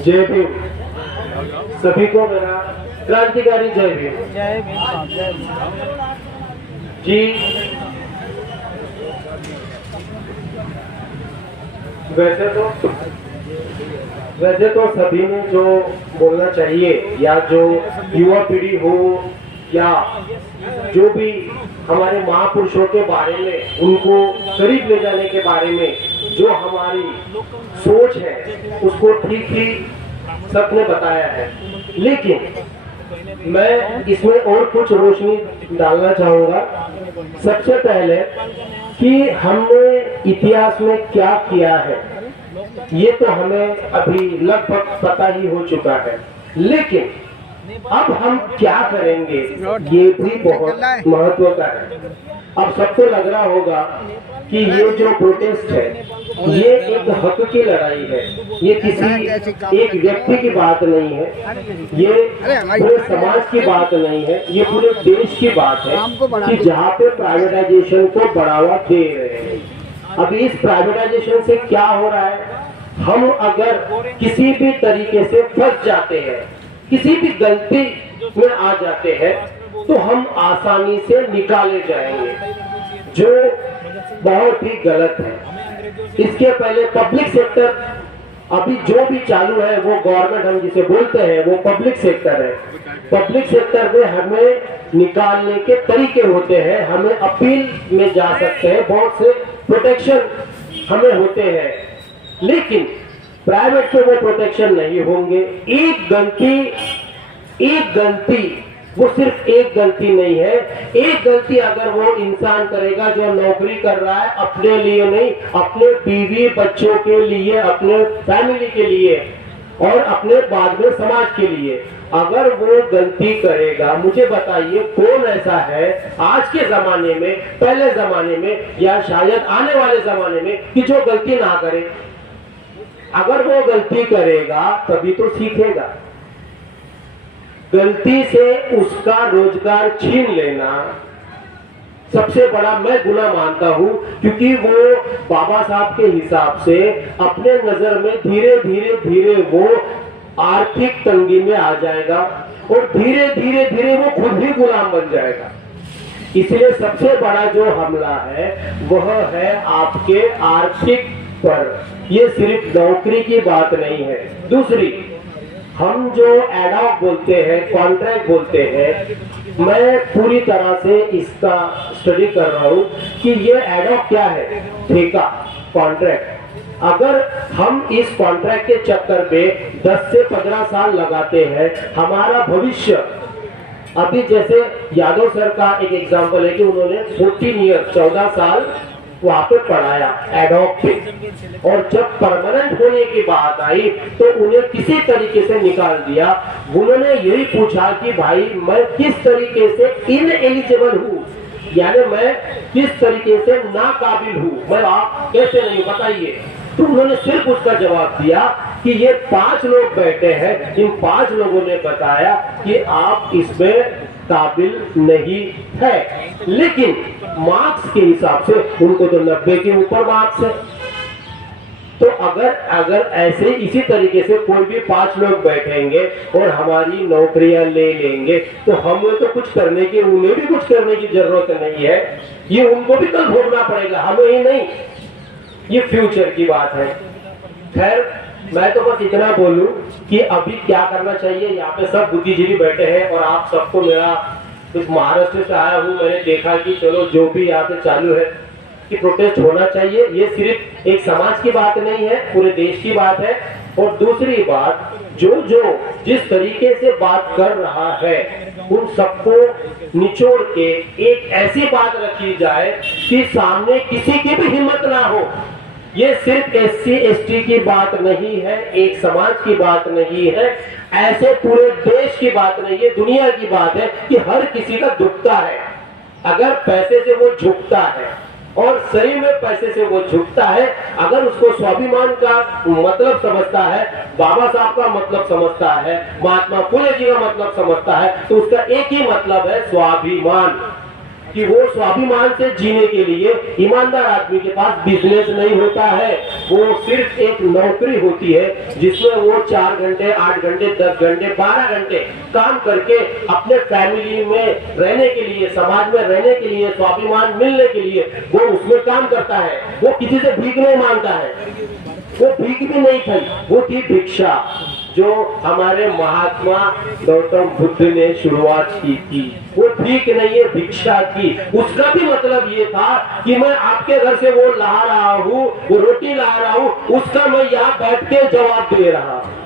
जय भीम। सभी को मेरा क्रांतिकारी जय भीम। जय भीम साहब, जय भीम। जी, वैसे तो सभी ने जो बोलना चाहिए, या जो युवा पीढ़ी हो या जो भी हमारे महापुरुषों के बारे में, उनको करीब ले जाने के बारे में जो हमारी सोच है, उसको ठीक ही सबने बताया है। लेकिन मैं इसमें और कुछ रोशनी डालना चाहूंगा। सबसे पहले कि हमने इतिहास में क्या किया है, ये तो हमें अभी लगभग पता ही हो चुका है, लेकिन अब हम क्या करेंगे ये भी बहुत महत्व का है। अब सबको लग रहा होगा कि ये जो प्रोटेस्ट है, ये एक हक की लड़ाई है, ये किसी एक व्यक्ति की बात नहीं है, ये पूरे समाज की बात नहीं है, ये पूरे देश की बात है कि जहाँ पे प्राइवेटाइजेशन को बढ़ावा दे रहे हैं। अब इस प्राइवेटाइजेशन से क्या हो रहा है, हम अगर किसी भी तरीके से फंस जाते हैं, किसी भी गलती में आ जाते हैं, तो हम आसानी से निकाले जाएंगे, जो बहुत ही गलत है। इसके पहले पब्लिक सेक्टर अभी जो भी चालू है, वो गवर्नमेंट हम जिसे बोलते हैं, वो पब्लिक सेक्टर है। पब्लिक सेक्टर में हमें निकालने के तरीके होते हैं, हमें अपील में जा सकते हैं, बहुत से प्रोटेक्शन हमें होते हैं, लेकिन प्राइवेट में वो प्रोटेक्शन नहीं होंगे। एक गलती वो सिर्फ एक गलती नहीं है, एक गलती अगर वो इंसान करेगा जो नौकरी कर रहा है, अपने लिए नहीं, अपने बीवी बच्चों के लिए, अपने फैमिली के लिए और अपने बाद में समाज के लिए, अगर वो गलती करेगा, मुझे बताइए कौन ऐसा है आज के जमाने में, पहले जमाने में या शायद आने वाले जमाने में कि जो गलती ना करे। अगर वो गलती करेगा तभी तो सीखेगा। गलती से उसका रोजगार छीन लेना सबसे बड़ा मैं गुनाह मानता हूं, क्योंकि वो बाबा साहब के हिसाब से अपने नजर में धीरे धीरे वो आर्थिक तंगी में आ जाएगा और धीरे धीरे वो खुद ही गुलाम बन जाएगा। इसलिए सबसे बड़ा जो हमला है वह है आपके आर्थिक पर। ये सिर्फ नौकरी की बात नहीं है। दूसरी, हम जो एडॉक बोलते हैं, कॉन्ट्रैक्ट बोलते हैं, मैं पूरी तरह से इसका स्टडी कर रहा हूं कि ये एडॉक क्या है, ठेका, कॉन्ट्रैक्ट। अगर हम इस कॉन्ट्रैक्ट के चक्कर में 10 से 15 साल लगाते हैं, हमारा भविष्य, अभी जैसे यादव सर का एक एग्जांपल है कि उन्होंने 14 ईयर 14 साल वहां पे पढ़ाया एडॉक पे, और जब परमानेंट होने की बात आई तो उन्हें किसी तरीके से निकाल दिया। उन्होंने यही पूछा कि भाई मैं किस तरीके से इनएलिजिबल हूँ, यानी मैं किस तरीके से नाकाबिल हूँ, मैं आप कैसे नहीं बताइए। तो उन्होंने सिर्फ उसका जवाब दिया कि ये 5 लोग बैठे हैं, इन 5 लोगों ने बताया कि आप इसमें काबिल नहीं है, लेकिन मार्क्स के हिसाब से उनको तो 90 के ऊपर मार्क्स है। तो अगर ऐसे इसी तरीके से कोई भी 5 लोग बैठेंगे और हमारी नौकरियां ले लेंगे, तो हमें तो कुछ करने की, उन्हें भी कुछ करने की जरूरत नहीं है। ये उनको भी कल भोगना पड़ेगा, हमें ही नहीं। ये फ्यूचर की बात है। खैर, मैं तो बस इतना बोलूं कि अभी क्या करना चाहिए। यहाँ पे सब बुद्धिजीवी बैठे हैं और आप सबको, मेरा इस महाराष्ट्र से आया हूँ, मैंने देखा कि चलो जो भी यहाँ पे चालू है कि प्रोटेस्ट होना चाहिए। ये सिर्फ एक समाज की बात नहीं है, पूरे देश की बात है। और दूसरी बात, जो जिस तरीके से बात कर रहा है, उन सबको निचोड़ के एक ऐसी बात रखी जाए कि सामने किसी की भी हिम्मत ना हो। ये सिर्फ SC ST की बात नहीं है, एक समाज की बात नहीं है, ऐसे पूरे देश की बात नहीं है, दुनिया की बात है कि हर किसी का दुखता है। अगर पैसे से वो झुकता है और सही में पैसे से वो झुकता है, अगर उसको स्वाभिमान का मतलब समझता है, बाबा साहब का मतलब समझता है, महात्मा फुले जी का मतलब समझता है, तो उसका एक ही मतलब है, स्वाभिमान। कि वो स्वाभिमान से जीने के लिए ईमानदार आदमी के पास बिजनेस नहीं होता है, वो सिर्फ एक नौकरी होती है जिसमें वो 4 घंटे 8 घंटे 10 घंटे 12 घंटे काम करके अपने फैमिली में रहने के लिए, समाज में रहने के लिए, स्वाभिमान मिलने के लिए वो उसमें काम करता है। वो किसी से भीख नहीं मांगता है, वो भीख भी नहीं थी, वो थी भिक्षा जो हमारे महात्मा गौतम बुद्ध ने शुरुआत की थी। वो भीख नहीं है, भिक्षा थी। उसका भी मतलब ये था कि मैं आपके घर से वो ला रहा हूँ, वो रोटी ला रहा हूँ, उसका मैं यहाँ बैठ के जवाब दे रहा हूँ।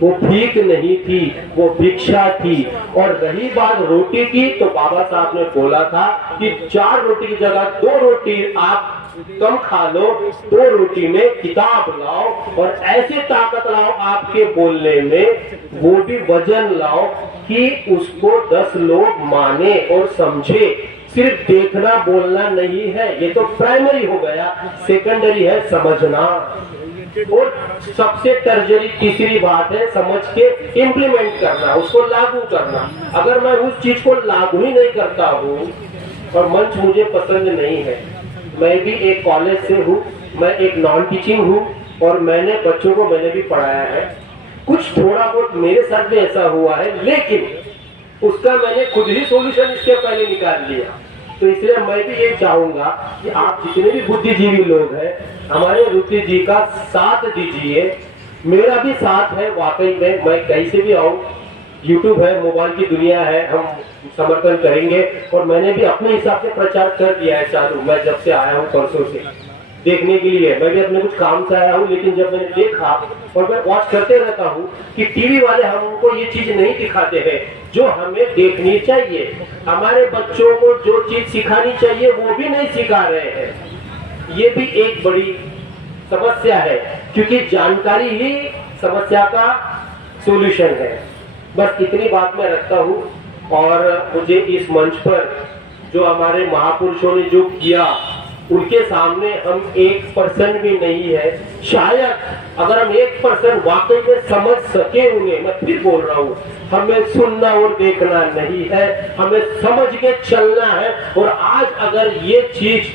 वो भीख नहीं थी, वो भिक्षा थी। और रही बात रोटी की, तो बाबा साहब ने बोला था कि 4 रोटी की जगह 2 रोटी आप कम खा लो, 2 रोटी में किताब लाओ और ऐसे ताकत लाओ आपके बोलने में, वो भी वजन लाओ कि उसको 10 लोग माने और समझे। सिर्फ देखना बोलना नहीं है, ये तो प्राइमरी हो गया, सेकेंडरी है समझना। और सबसे टर्जरी तीसरी बात है समझ के इम्प्लीमेंट करना, उसको लागू करना। अगर मैं उस चीज को लागू ही नहीं करता हूँ, और मंच मुझे पसंद नहीं है, मैं भी एक कॉलेज से हूँ, मैं एक नॉन टीचिंग हूँ और मैंने बच्चों को मैंने भी पढ़ाया है। कुछ थोड़ा बहुत मेरे साथ भी ऐसा हुआ है, लेकिन उसका मैंने खुद ही सॉल्यूशन इसके पहले निकाल लिया। तो इसलिए मैं भी ये चाहूंगा कि आप जितने भी बुद्धिजीवी लोग हैं, हमारे रुचि जी का साथ दीजिए। मेरा भी साथ है वाकई में, मैं कहीं से भी आऊँ, यूट्यूब है, मोबाइल की दुनिया है, हम समर्थन करेंगे। और मैंने भी अपने हिसाब से प्रचार कर दिया है चालू, मैं जब से आया हूँ परसों से देखने के लिए। मैं भी अपने कुछ काम से आया हूँ, लेकिन जब मैंने देखा, और मैं वॉच करते रहता हूँ कि टीवी वाले हमको ये चीज नहीं दिखाते हैं जो हमें देखनी चाहिए। हमारे बच्चों को जो चीज सिखानी चाहिए वो भी नहीं सिखा रहे हैं। ये भी एक बड़ी समस्या है, क्योंकि जानकारी ही समस्या का सॉल्यूशन है। बस इतनी बात मैं रखता हूँ। और मुझे इस मंच पर जो हमारे महापुरुषों ने जो किया, उनके सामने हम 1% भी नहीं है। शायद अगर हम 1% वाकई में समझ सके उन्हें, मैं फिर बोल रहा हूँ, हमें सुनना और देखना नहीं है, हमें समझ के चलना है। और आज अगर ये चीज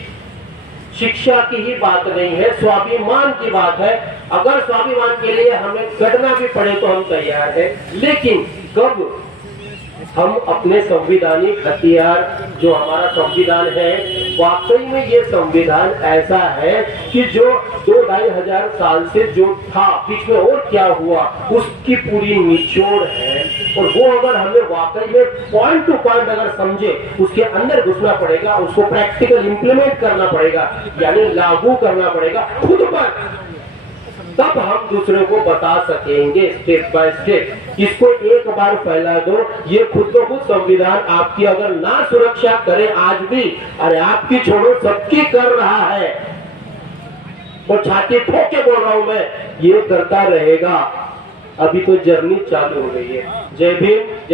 शिक्षा की ही बात नहीं है, स्वाभिमान की बात है। अगर स्वाभिमान के लिए हमें करना भी पड़े तो हम तैयार हैं, लेकिन कब हम अपने संविधानिक हथियार जो हमारा संविधान है, वाकई में ये संविधान ऐसा है कि जो 2-2.5 हजार साल से जो था, बीच में और क्या हुआ, उसकी पूरी निचोड़ है। और वो अगर हमें वाकई में पॉइंट टू पॉइंट अगर समझे, उसके अंदर घुसना पड़ेगा, उसको प्रैक्टिकल इंप्लीमेंट करना पड़ेगा, यानी लागू करना पड़ेगा खुद पर, तब हम दूसरे को बता सकेंगे स्टेप बाय स्टेप। इसको एक बार फैला दो, ये खुद को खुद संविधान आपकी अगर ना सुरक्षा करे आज भी, अरे आपकी छोड़ो सबकी कर रहा है, और छाती ठोक के बोल रहा हूं मैं, ये करता रहेगा। अभी तो जर्नी चालू हो गई है। जय भीम।